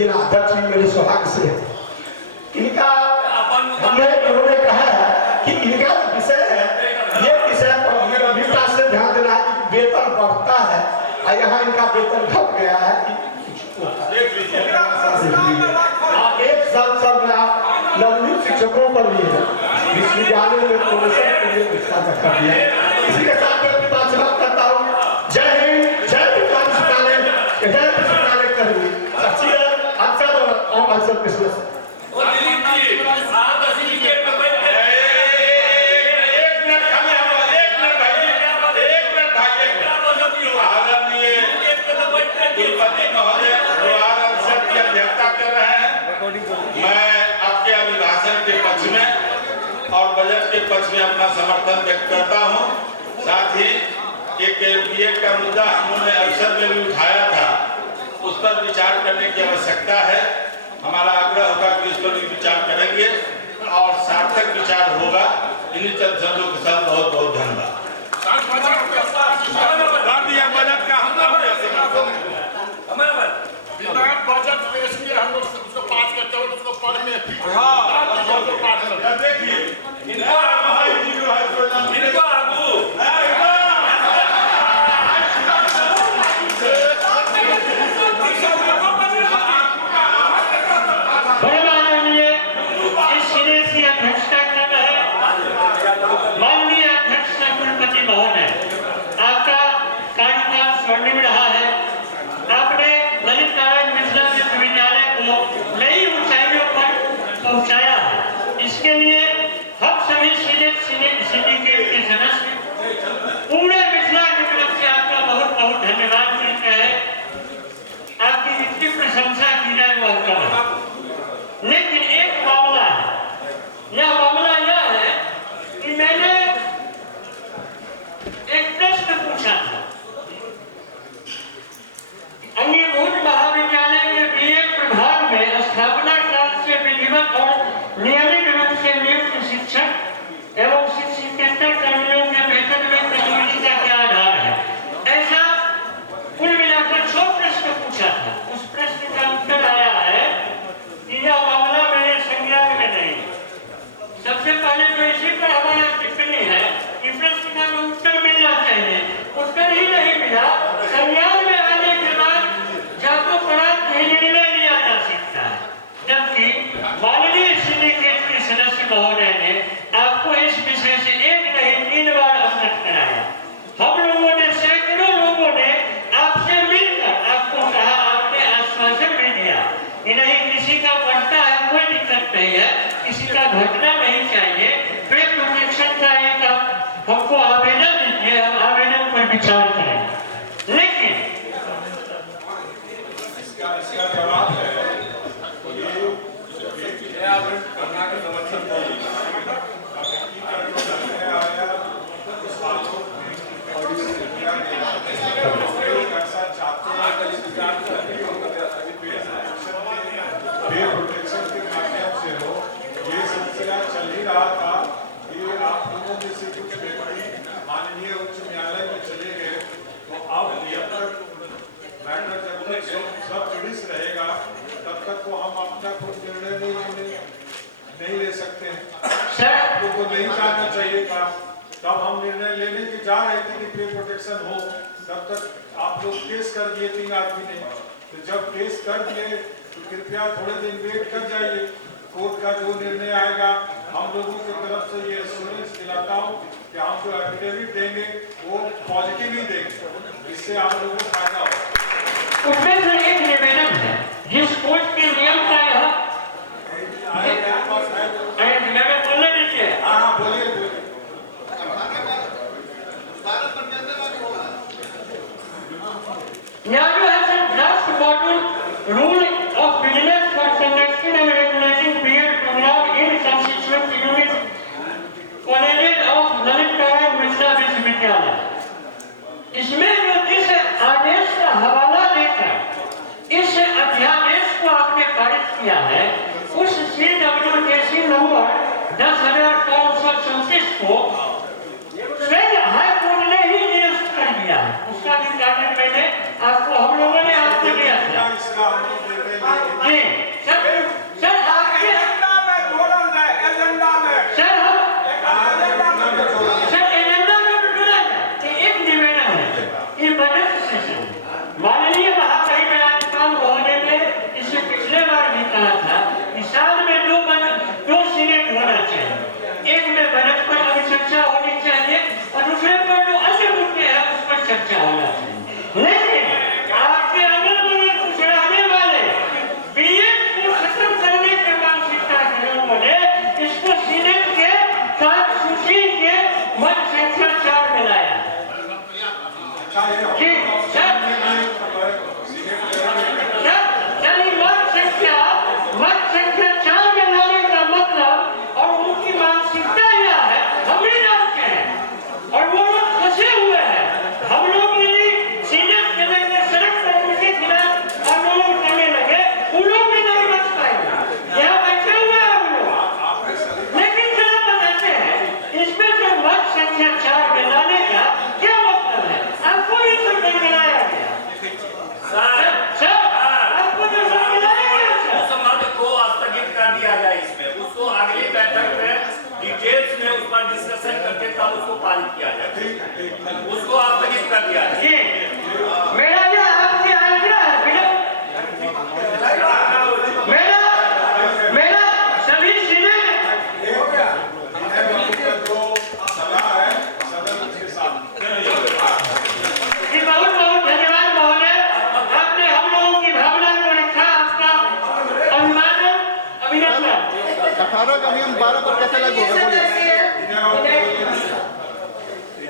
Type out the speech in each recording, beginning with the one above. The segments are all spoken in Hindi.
जिला अध्यक्ष भी मेरे सौभाग्य से है। इनका उन्होंने कहा कि इनका विषय है, ये विषय पर हमें गंभीरता से ध्यान देना है कि वेतन बढ़ता है और यहाँ इनका वेतन घट गया है कि एक साल में आप नवनियुक्त शिक्षकों पर भी विश्वविद्यालय में प्रोफेसर के लिए कर दिया। इसी के साथ मैं अपनी बात समाप्त करता हूँ। जय हिंद, जय विश्वविद्यालय, जय विश्वविद्यालय कर्मी अवसर क्रिसमस बजट के पक्ष में अपना समर्थन व्यक्त करता हूं। साथ ही एक बीएड का मुद्दा हमने अवसर में भी उठाया था, उस पर विचार करने की आवश्यकता है। हमारा आग्रह होगा कि इस पर भी विचार करेंगे और सार्थक विचार होगा। इन्हीं चंद शब्दों के साथ बहुत बहुत धन्यवाद। बजट पेश किया, हम लोग उसको पास करते हैं, उसको पढ़ने इसमें जो इस आदेश का हवाला देकर इस अध्याय जी सर सर आपके एजेंडा में जोड़ल जाए, एजेंडा में सर हम एजेंडा में जोड़ल सर एजेंडा में जोड़ा जाए कि एक निवेदन है ये बजट सेशन माननीय महापरिनिर्वाण महोदय ने इससे पिछले बार भी कहा था कि साल में दो सीनेट होना चाहिए, एक में बजट पर चर्चा होनी चाहिए और दूसरे पर जो अन्य मुद्दे हैं उस पर चर्चा होना चाहिए। लेकिन आपके अगल बगल कुछ रहने वाले बीएड को खत्म करने के मानसिकता के लोगों ने इसको सीनेट के सूची के मत संख्या 4 में लाया। जी सर मत संख्या 4 में लाने का मतलब और उनकी मानसिकता यह है, हम भी जानते हैं और वो लोग फंसे हुए हैं। हम लोग यदि सीनेट के लेकर सड़क पर उनके खिलाफ आंदोलन करने लगे उन लोग भी नहीं बच पाएंगे। यहाँ बैठे हुए हैं हम लोग, लेकिन जरा बताते हैं इसमें जो मत संख्या 4 में लाने का क्या मतलब है? आपको ये सब नहीं मिलाया गया सर, आपको जो सब मिलाया गया सर संबंध को स्थगित कर दिया जाए, इसमें उसको अगली बैठक में डिटेल्स में उस पर डिस्कशन करके तब उसको पारित किया जाए, उसको स्थगित कर दिया जाए। जी मेरा जो आपसे आग्रह है मेरा सभी सीनेट हो गया। जी बहुत बहुत धन्यवाद महोदय, आपने हम लोगों की भावना को रखा, आपका अभिवादन अभिनंदन। 18 का नियम 12 पर कैसे लागू होगा?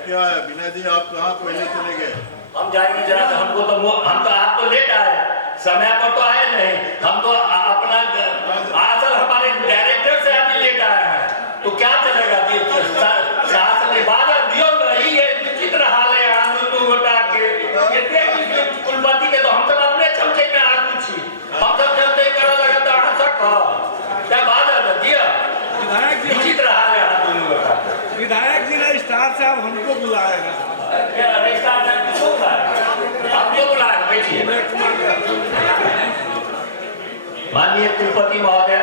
क्या है विनय जी, आप कहाँ पहले चले गए? हम जाएंगे जरा से, हमको तो हम तो आप तो लेट आए, समय पर तो आए नहीं, हम तो अपना असल हमारे डायरेक्टर से अभी लेट आए हैं, तो क्या चलेगा? शासन ने बाधा दियो नहीं है, विचित्र हाल है आंदोलन घटा के कुलपति के, तो हम सब अपने चमचे में आ पूछी, हम सब चमचे करा लगा तो हम सब क्या बाधा दिया, विचित्र हाल है आंदोलन घटा। विधायक जी ने स्टार साहब हमको बुलाया है। माननीय कुलपति महोदय,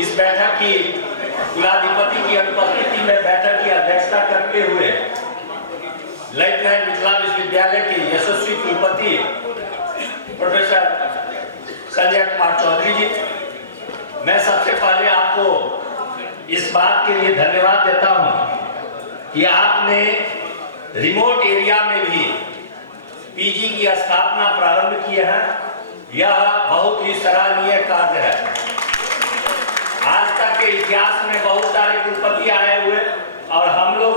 इस बैठक की कुलाधिपति की अनुपस्थिति में बैठक की अध्यक्षता करते हुए लेफ्टिनेंट मिथिला विश्वविद्यालय के यशस्वी कुलपति प्रोफेसर संजय कुमार चौधरी जी, मैं सबसे पहले आपको इस बात के लिए धन्यवाद देता हूं कि आपने रिमोट एरिया में भी पीजी की स्थापना प्रारंभ की है। यह बहुत ही सराहनीय कार्य है। आज तक के इतिहास में बहुत सारे कुलपति आए हुए और हम लोग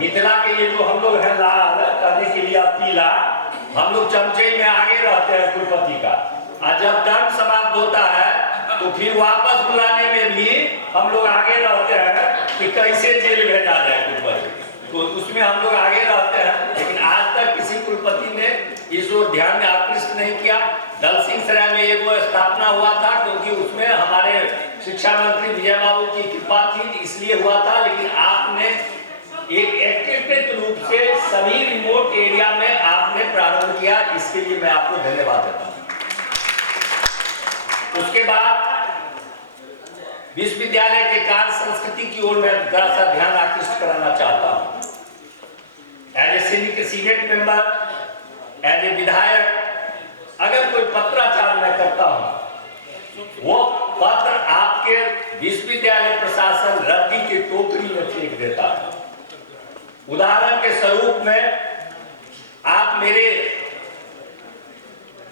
मिथिला के ये जो हम लोग हैं लाल करने के लिए पीला, हम लोग चमचे में आगे रहते हैं कुलपति का, और जब टर्म समाप्त होता है तो फिर वापस बुलाने में भी हम लोग आगे रहते हैं कि कैसे जेल भेजा जाए कुलपति, तो उसमें हम लोग आगे रहते हैं। लेकिन आज तक किसी कुलपति ने इस ओर ध्यान में आकृष्ट नहीं किया। दल सिंह सराय में एक स्थापना हुआ था क्योंकि उसमें हमारे शिक्षा मंत्री विजय बाबू की कृपा थी, इसलिए हुआ था। लेकिन आपने एक एकीकृत रूप से सभी रिमोट एरिया में आपने प्रारंभ किया, इसके लिए मैं आपको धन्यवाद देता हूं। उसके बाद विश्वविद्यालय के कार्य संस्कृति की ओर मैं जरा सा ध्यान आकृष्ट कराना चाहता हूं। As a senate member, as a विधायक, अगर कोई पत्राचार मैं करता हूं, वो पत्र आपके विश्वविद्यालय प्रशासन रद्दी के टोकरी में फेंक देता है। उदाहरण के स्वरूप में आप मेरे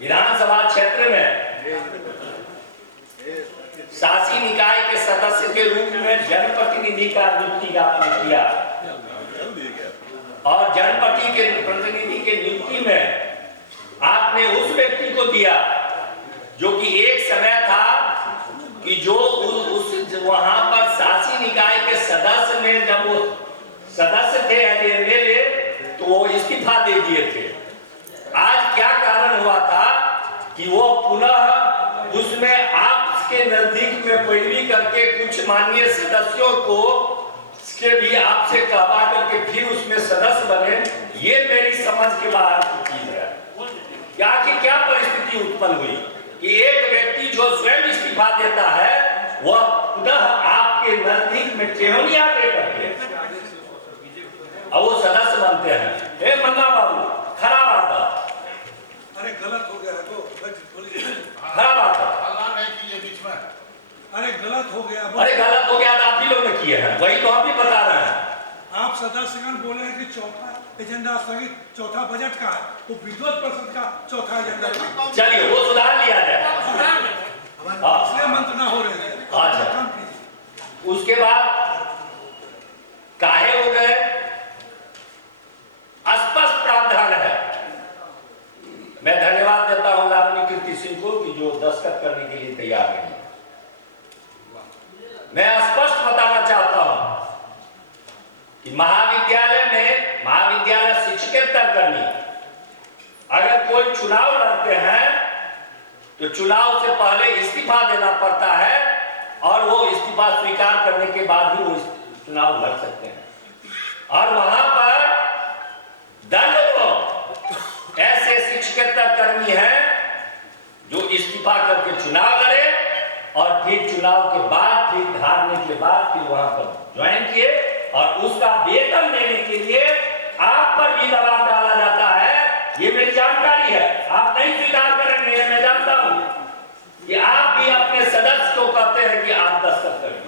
विधानसभा क्षेत्र में शासी निकाय के सदस्य के रूप में जनप्रतिनिधि का नियुक्ति आपने किया और जनप्रति के प्रतिनिधि के नियुक्ति में आपने उस व्यक्ति को दिया जो कि एक समय था कि जो उस वहां पर शासी निकाय के सदस्य ने जब वो सदस्य थे एमएलए तो वो इस्तीफा दे दिए थे। आज क्या कारण हुआ था कि वो पुनः उसमें आपके नजदीक में पैरवी करके कुछ माननीय सदस्यों को के भी आपसे कहवा करके फिर उसमें सदस्य बने। ये मेरी समझ के बाहर की चीज है। क्या कि क्या परिस्थिति उत्पन्न हुई कि एक व्यक्ति जो स्वयं इस्तीफा देता है वह पुनः आपके नजदीक में टेहनिया दे करके और वो सदस्य बनते हैं। हे मंगा बाबू, खराब आदत, अरे गलत हो गया है तो खराब आदत। अल्लाह नहीं किए बीच में। अरे गलत हो गया। अरे गलत हो गया तो आप ही लोग ने किए हैं, वही तो हम भी बता रहे हैं। आप सदस्यगण बोले हैं कि चौथा एजेंडा स्थगित, चौथा बजट का है, वो विद्वत परिषद का चौथा एजेंडा है। चलिए वो सुधार लिया जाए। हाँ, इसलिए मंत्रणा हो रही है। अच्छा, उसके बाद काहे हो गए, स्पष्ट प्रावधान है। मैं धन्यवाद देता हूं लावनी कीर्ति सिंह को कि जो दस्तखत करने के लिए तैयार नहीं। मैं स्पष्ट बताना चाहता हूं कि महाविद्यालय में महाविद्यालय शिक्षकेतर करनी, अगर कोई चुनाव लड़ते हैं तो चुनाव से पहले इस्तीफा देना पड़ता है और वो इस्तीफा स्वीकार करने के बाद ही वो चुनाव लड़ सकते हैं। और वहां पर दंड को ऐसे शिक्षकेतर कर्मी हैं जो इस्तीफा करके चुनाव लड़े और फिर चुनाव के बाद, फिर हारने के बाद फिर वहां पर ज्वाइन किए और उसका वेतन देने के लिए आप पर भी दबाव डाला जाता है। ये मेरी जानकारी है, आप नहीं स्वीकार करेंगे, मैं जानता हूं कि आप भी अपने सदस्य को कहते हैं कि आप दस्तखत करिए,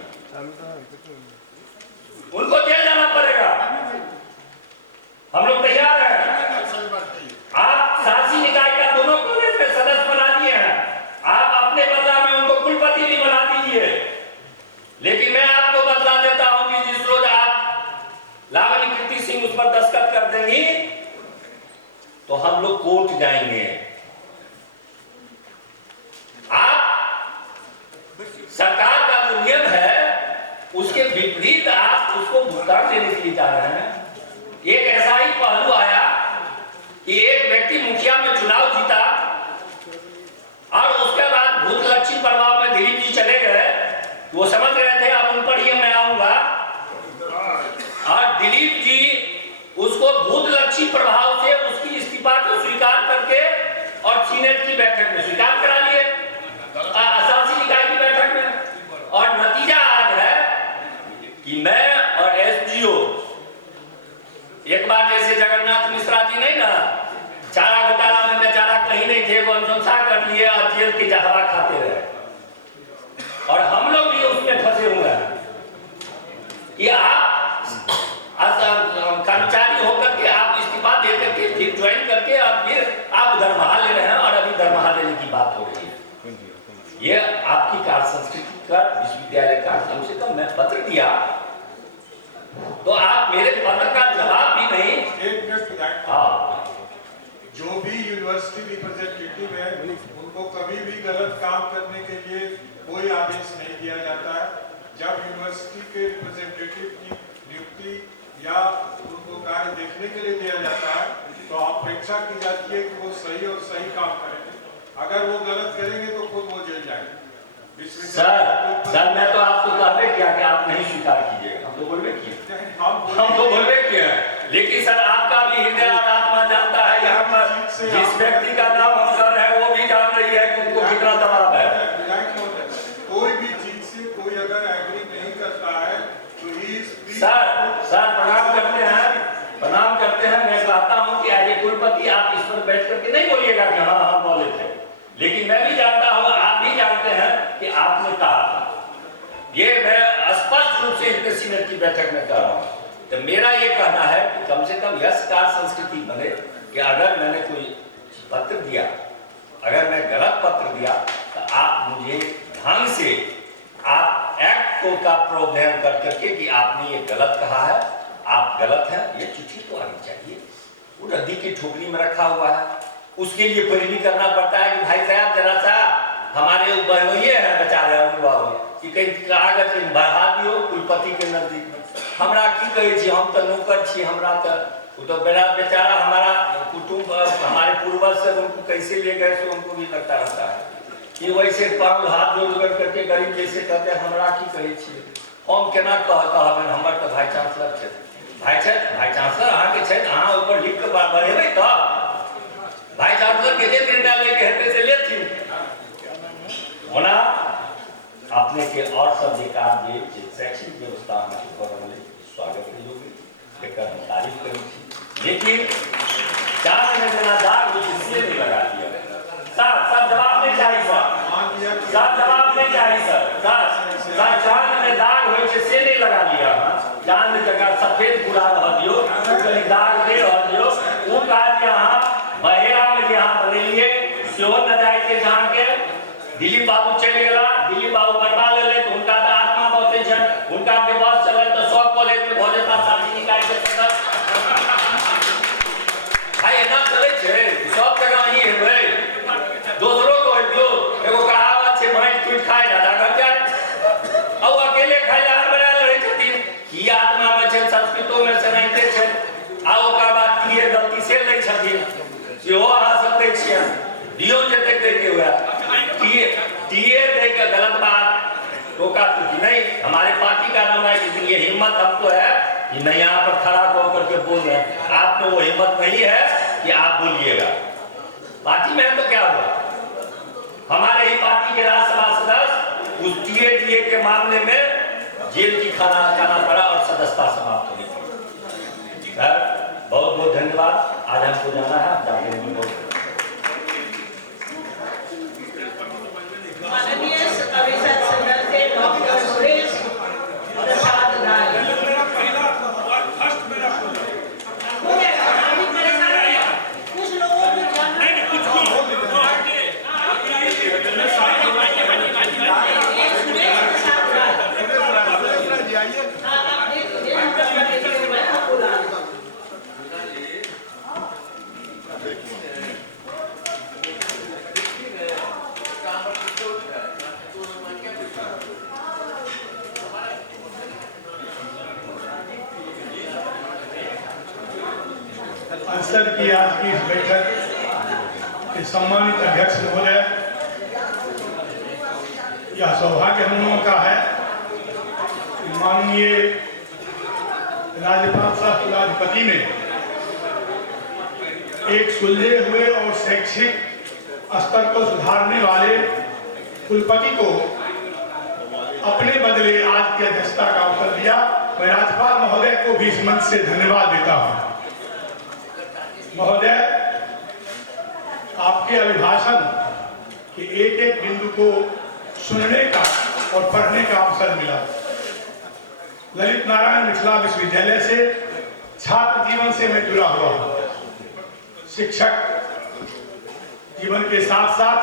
उनको जेल जाना पड़ेगा। हम लोग तैयार हैं। आप शासी निकाय का दोनों कॉलेज में सदस्य बना दिए हैं, आप अपने बदला में उनको कुलपति भी बना दीजिए। लेकिन मैं आपको बतला देता हूं कि जिस रोज आप लावनी कीर्ति सिंह उस पर दस्तखत कर देंगी तो हम लोग कोर्ट जाएंगे। आप सरकार का जो नियम है उसके विपरीत आप उसको भुगतान देने के लिए जा रहे हैं। एक ऐसा ही पहलू आया कि एक व्यक्ति मुखिया में चुनाव जीता और उसके बाद भूतलक्षी प्रभाव में दिलीप जी चले गए। वो समझ रहे थे अब उन पर ही मैं आऊंगा और दिलीप जी उसको भूतलक्षी प्रभाव से उसकी इस्तीफा को स्वीकार करके और सीनेट की बैठक में स्वीकार करा लिए, शासी निकाय की बैठक में। और नतीजा आज है कि मैं और एसडीओ एक बार जैसे जगन्नाथ मिश्रा जी नहीं ना, चारा घोटाला में बेचारा कहीं नहीं थे, वो अनुशंसा कर लिए और जेल की हवा खाते रहे। और हम लोग भी उसमें फंसे हुए हैं कि आप कर्मचारी होकर के आप इस्तीफा दे करके फिर ज्वाइन करके और फिर आप दरमाहा ले रहे हैं और अभी दरमाहा लेने की बात हो रही है। ये आपकी कार्य संस्कृति का विश्वविद्यालय का कम से कम मैं पत्र दिया तो आप मेरे पत्र का जवाब भी नहीं। एक मिनट, हाँ, जो भी यूनिवर्सिटी रिप्रेजेंटेटिव है उनको कभी भी गलत काम करने के लिए कोई आदेश नहीं दिया जाता है। जब यूनिवर्सिटी के रिप्रेजेंटेटिव की नियुक्ति या उनको कार्य देखने के लिए दिया जाता है तो अपेक्षा की जाती है कि वो सही और सही काम करेंगे। अगर वो गलत करेंगे तो खुद वो जेल जाएंगे। सर मैं तो आपको कहबे किया कि आप नहीं स्वीकार कीजिएगा, हम तो बोलबे किए, हम तो बोलबे किए हैं। लेकिन सर आपका भी हृदय और आत्मा जानता है, यहाँ पर जिस व्यक्ति का नाम हम कर रहे हैं वो भी जान रही है कि उनको कितना दबाव है। कोई भी चीज से कोई अगर एग्री नहीं करता है तो सर प्रणाम करते हैं, प्रणाम करते हैं। मैं कहता हूँ कि आज कुलपति आप इस पर बैठ करके नहीं बोलिएगा कि हाँ हम बोले थे, लेकिन मैं भी जानता हूँ, आप भी जानते हैं कि आपने कहा था। ये मैं स्पष्ट रूप से इंटरसीनेट की बैठक में कह रहा हूँ। तो मेरा ये कहना है कि कम से कम यह कार्य संस्कृति बने कि अगर मैंने कोई पत्र दिया, अगर मैं गलत पत्र दिया तो आप मुझे ढंग से आप एक्ट को का प्रोग्राम कर करके कि आपने ये गलत कहा है, आप गलत हैं, ये चिट्ठी तो आनी चाहिए। वो रद्दी की ठोकरी में रखा हुआ है, उसके लिए पैरवी करना पड़ता है कि भाई साहब जरा सा हमारे बहनोइये हैं बेचारे अनुभव कि कहीं कागज बढ़ा दियो कुलपति के नजदीक में। हमरा की कहे छी, हम तो नौकर छी, हमरा तो बेचारा हमारा कुटुंब हमारे पूर्वज से उनको कैसे ले गए तो उनको भी लगता रहता है कि वैसे पाँव हाथ जोड़ करके गरीब जैसे कहते हमरा की कहे छी, हम केना कहबे हमर तो भाई चांसलर छे, भाई चांसलर अहाँ के छे, अहाँ ऊपर लिख के बढ़ेबै तब भाई चांसलर के जे निर्णय लेके हेतै से लेथिन। अपने के और सब विकास जे शैक्षणिक व्यवस्था में करने स्वागत के योग्य एक तारीफ करी। लेकिन चार में जना दाग इसलिए नहीं लगा दिया सर जवाब नहीं चाहिए सर जवाब नहीं चाहिए सर चांद में दाग हो से नहीं लगा लिया चांद जगह सफेद पूरा रह दियो कहीं दाग दे रह दियो वो काज यहाँ बहेरा में यहाँ बनेलिए सेहो न जाए के जान के दिलीप बाबू चले गया दिलीप बाबू करवा ले तो उनका तो आत्मा बहुते छन उनका के बस चले तो सब कॉलेज में भोज जता साथी निकाय के सदस्य भाई ना चले छे सब जगह ही है भाई दूसरों को दियो एगो कहावत छे भाई टूट खाए ना दागा जाए और अकेले खाए ला बना रहे छथि की आत्मा में छे संस्कृतों में से रहते छे आओ का बात की गलती से नहीं छथि जो आ सकते छिया दियो जते कह के हुआ टीए दे का गलत बात टोका तो नहीं हमारे पार्टी का नाम है कि ये हिम्मत हमको है कि मैं यहाँ पर खड़ा होकर के बोल रहे हैं आप में वो हिम्मत नहीं है कि आप बोलिएगा पार्टी में है तो क्या हुआ हमारे ही पार्टी के राज्यसभा सदस्य उस टीए के मामले में जेल की खाना पड़ा और सदस्यता समाप्त होनी पड़ी। बहुत बहुत धन्यवाद आज हमको जाना है जाने में बहुत माननीय अभिषेक संघ से डॉक्टर सुरेश प्रसाद राय मेरा पहला और फर्स्ट मेरा हो गया अभी मेरे साथ कुछ लोगों को जानना नहीं कुछ सुरेश प्रसाद राय आप देखिए मैं आपको ला संसद की आज की इस बैठक के सम्मानित अध्यक्ष महोदय, यह सौभाग्य हम लोगों का है कि माननीय राज्यपाल सह कुलाधिपति ने एक सुलझे हुए और शैक्षिक स्तर को सुधारने वाले कुलपति को अपने बदले आज की अध्यक्षता का अवसर दिया। मैं राज्यपाल महोदय को भी इस मंच से धन्यवाद देता हूं। महोदय, आपके अभिभाषण के एक एक बिंदु को सुनने का और पढ़ने का अवसर मिला। ललित नारायण मिथिला विश्वविद्यालय से छात्र जीवन से मैं जुड़ा हुआ हूँ। शिक्षक जीवन के साथ साथ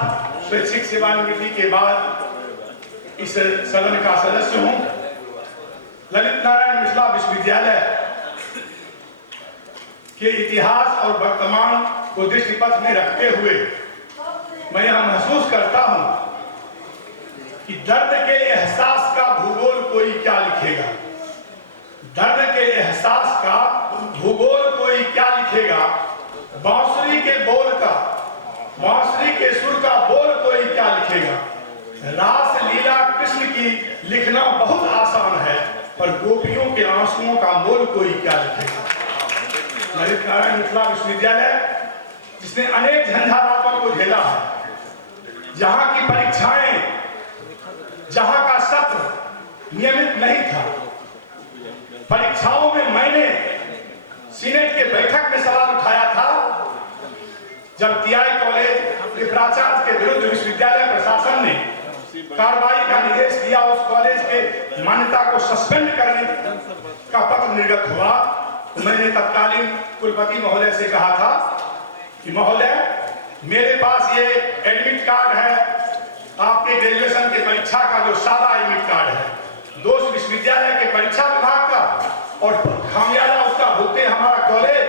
स्वैच्छिक सेवानिवृत्ति के बाद इस सदन का सदस्य हूँ। ललित नारायण मिथिला विश्वविद्यालय के इतिहास और वर्तमान को दृष्टिपथ में रखते हुए मैं यह महसूस करता हूं कि दर्द के एहसास का भूगोल कोई क्या लिखेगा। दर्द के एहसास का भूगोल कोई क्या लिखेगा। बांसुरी के बोल का, बांसुरी के सुर का बोल कोई क्या लिखेगा। रास लीला कृष्ण की लिखना बहुत आसान है, पर गोपियों के आंसुओं का मोल कोई क्या लिखेगा। ललित नारायण मिथिला विश्वविद्यालय जिसने अनेक झंझावातों को झेला है, जहां की परीक्षाएं, जहां का सत्र नियमित नहीं था। परीक्षाओं में मैंने सीनेट के बैठक में सवाल उठाया था जब टीआई कॉलेज के प्राचार्य के विरुद्ध विश्वविद्यालय प्रशासन ने कार्रवाई का निर्देश दिया। उस कॉलेज के मान्यता को सस्पेंड करने का पत्र निर्गत हुआ। मैंने तत्कालीन कुलपति महोदय से कहा था कि महोदय, मेरे पास ये एडमिट कार्ड है आपके ग्रेजुएशन के परीक्षा का, जो सादा एडमिट कार्ड है, दोष विश्वविद्यालय के परीक्षा विभाग का, और खामियाजा उसका भुगते हमारा कॉलेज,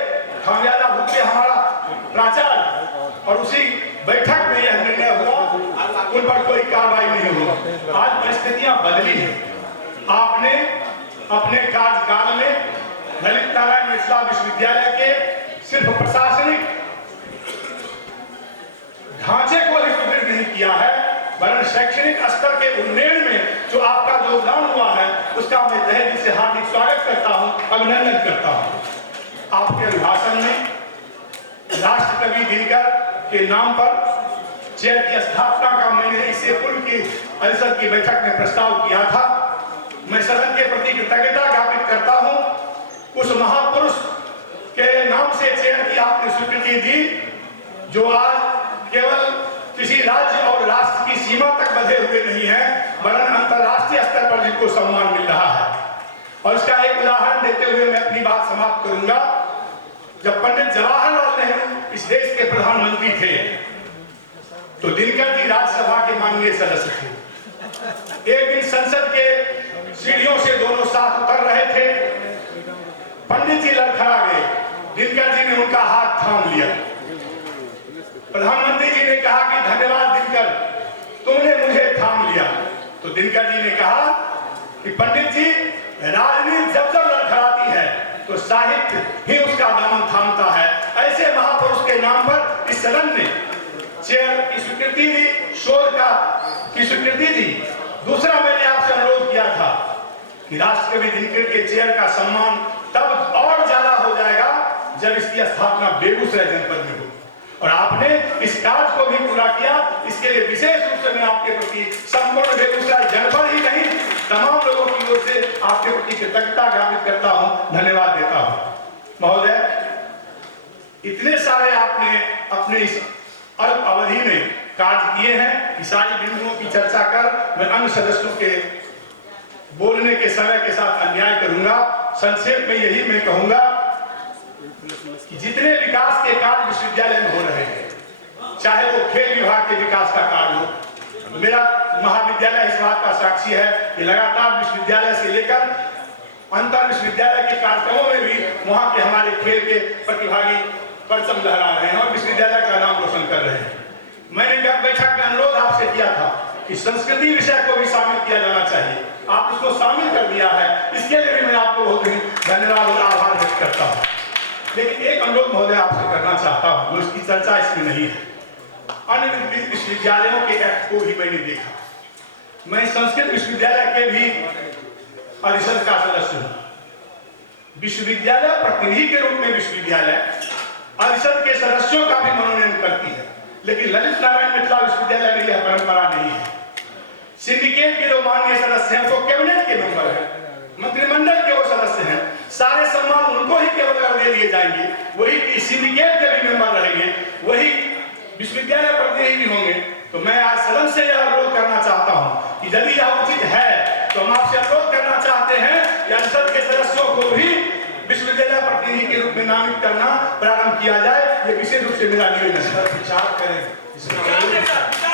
खामियाजा भुगते हमारा प्राचार्य। और उसी बैठक में यह निर्णय हुआ, उन पर कोई कार्रवाई नहीं हुआ। आज परिस्थितियां बदली हैं। आपने अपने कार्यकाल में ललित नारायण मिथिला विश्वविद्यालय के सिर्फ प्रशासनिक ढांचे को ही सुदृढ़ नहीं किया है, वरन शैक्षणिक स्तर के उन्नयन में जो आपका योगदान हुआ है उसका मैं तहे दिल से हार्दिक स्वागत करता हूं, अभिनंदन करता हूं। आपके अभिभाषण में राष्ट्रकवि दिनकर के नाम पर चेयर की स्थापना का मैंने इससे पूर्व की परिषद की बैठक में प्रस्ताव किया था। मैं सदन के प्रति कृतज्ञता ज्ञापित करता हूं उस महापुरुष के नाम से चेयर की आपने स्वीकृति दी, जो आज केवल किसी राज्य और राष्ट्र की सीमा तक बंधे हुए नहीं है, वरन अंतर्राष्ट्रीय स्तर पर जिनको सम्मान मिल रहा है। और इसका एक उदाहरण देते हुए मैं अपनी बात समाप्त करूंगा। जब पंडित जवाहरलाल नेहरू इस देश के प्रधानमंत्री थे, तो दिनकर जी राज्यसभा के माननीय सदस्य थे। एक दिन संसद के सीढ़ियों से दोनों साथ उतर रहे थे, पंडित जी लड़खड़ा गए। दिनकर जी ने उनका हाथ थाम लिया। प्रधानमंत्री जी ने कहा कि धन्यवाद दिनकर, तुमने मुझे थाम लिया। तो दिनकर जी ने कहा कि पंडित जी, राजनीति जब जब लड़खड़ाती है तो साहित्य ही उसका दामन थामता है। ऐसे महापुरुष के नाम पर इस सदन ने चेयर की स्वीकृति दी, शोध की स्वीकृति दी। दूसरा, मैंने आपसे अनुरोध किया था कि राष्ट्रकवि दिनकर के चेयर का सम्मान तब और ज्यादा हो जाएगा जब इसकी स्थापना बेगूसराय जनपद में हो, और आपने इस कार्य को भी पूरा किया। इसके लिए विशेष रूप से मैं आपके प्रति संपूर्ण बेगूसराय जनपद ही नहीं, तमाम लोगों की ओर से आपके प्रति कृतज्ञता ज्ञापित करता हूं, धन्यवाद देता हूं। महोदय, इतने सारे आपने अपने इस अल्प अवधि में कार्य किए हैं कि सारी बिंदुओं की चर्चा कर मैं अन्य सदस्यों के बोलने के समय के साथ अन्याय करूंगा। संक्षेप में यही मैं कहूंगा कि जितने विकास के कार्य विश्वविद्यालय में हो रहे हैं, चाहे वो खेल विभाग के विकास का कार्य हो, मेरा महाविद्यालय इस बात का साक्षी है कि लगातार विश्वविद्यालय से लेकर अंतर विश्वविद्यालय के कार्यक्रमों में भी वहां के हमारे खेल के प्रतिभागी परचम लहरा रहे हैं और विश्वविद्यालय का नाम रोशन कर रहे हैं। मैंने बैठक में अनुरोध आपसे किया था कि संस्कृति विषय को भी शामिल किया जाना चाहिए, आप इसको शामिल कर दिया है, इसके लिए भी मैं आपको बहुत ही धन्यवाद और आभार व्यक्त करता हूँ। लेकिन एक अनुरोध महोदय आपसे करना चाहता हूँ, जो इसकी चर्चा इसमें नहीं है। अन्य विश्वविद्यालयों के एक्ट को भी मैंने देखा। मैं संस्कृत विश्वविद्यालय के भी परिषद का सदस्य हूँ। विश्वविद्यालय प्रतिनिधि के रूप में विश्वविद्यालय परिषद के सदस्यों का भी मनोनयन करती है, लेकिन ललित नारायण मिथिला विश्वविद्यालय में यह परंपरा नहीं है। सिंडिकेट के जो माननीय सदस्य हैं वो कैबिनेट के मेंबर हैं, मंत्रिमंडल के वो सदस्य हैं, सारे सम्मान उनको ही केवल दे दिए जाएंगे, वही सिंडिकेट के भी मेंबर रहेंगे, वही विश्वविद्यालय प्रतिनिधि भी होंगे। तो मैं आज सदन से यह अनुरोध करना चाहता हूं कि यदि यह उचित है तो हम आपसे अनुरोध करना चाहते हैं कि परिषद के सदस्यों को भी विश्वविद्यालय प्रतिनिधि के रूप में नामित करना प्रारंभ किया जाए। ये विशेष रूप से मेरा निवेदन है। विचार करें।